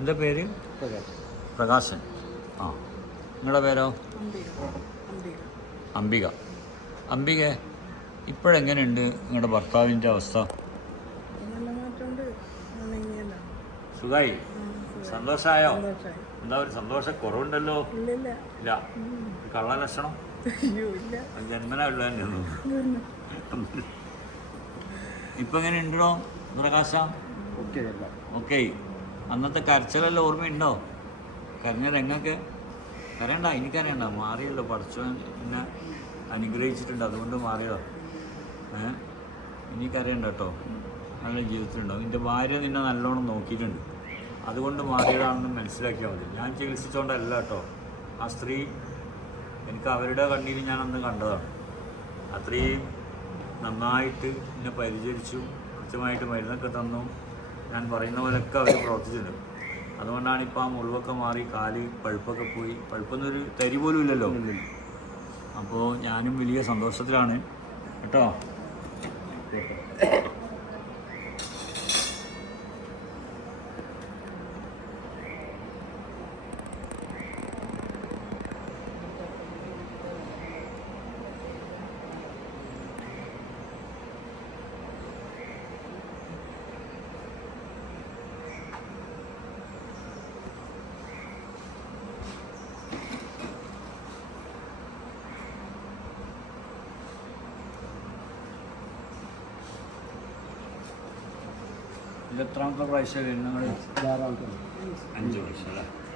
എന്താ പേര്? പ്രകാശൻ. ആ. നിങ്ങളുടെ പേരോ? അംബിക. അംബിക ഇപ്പോഴെങ്ങനെയുണ്ട് നിങ്ങളുടെ ഭർത്താവിന്റെ അവസ്ഥ? സുഖായി? സന്തോഷമായോ എന്താ ഒരു സന്തോഷ കുറവുണ്ടല്ലോ ഇല്ല. കള്ള ലക്ഷണം അയ്യോ ഇല്ല അത് ജന്മനാ ഉള്ള. തന്നെയാണ് ഇപ്പൊ എങ്ങനെ ഉണ്ടോ പ്രകാശ? ഓക്കെ. അന്നത്തെ കരച്ചിലെല്ലാം ഓർമ്മയുണ്ടോ? കരഞ്ഞ രംഗൊക്കെ കരയണ്ട എനിക്കറിയണ്ട മാറിയല്ലോ പഠിച്ചവൻ എന്നെ അനുഗ്രഹിച്ചിട്ടുണ്ട്. അതുകൊണ്ട് മാറിയോ ഏ? എനിക്കറിയണ്ട കേട്ടോ. നല്ല ജീവിതത്തിലുണ്ടോ. എന്റെ ഭാര്യ നിന്നെ നല്ലോണം നോക്കിയിട്ടുണ്ട്. അതുകൊണ്ട് മാറിയതാണെന്ന് മനസ്സിലാക്കിയാൽ മതി. ഞാൻ ചികിത്സിച്ചുകൊണ്ടല്ല കേട്ടോ. ആ സ്ത്രീ എനിക്ക് അവരുടെ കണ്ണീര് ഞാൻ അന്ന് കണ്ടതാണ്. അത്രയും നന്നായിട്ട് എന്നെ പരിചരിച്ചു. കൃത്യമായിട്ട് മരുന്നൊക്കെ തന്നു. ഞാൻ പറയുന്ന പോലെയൊക്കെ അവർ പ്രവർത്തിച്ചിട്ടുണ്ട്. അതുകൊണ്ടാണ് ഇപ്പോൾ ആ മുറിവൊക്കെ മാറി കാൽ പഴുപ്പൊക്കെ പോയി. പഴുപ്പൊന്നൊരു തരി പോലും ഇല്ലല്ലോ. അപ്പോൾ ഞാനും വലിയ സന്തോഷത്തിലാണ്. കേട്ടോ? ഇത് എത്രാമത്തെ പ്രാവശ്യം. നിങ്ങൾ അഞ്ച് പ്രാവശ്യം അല്ലേ?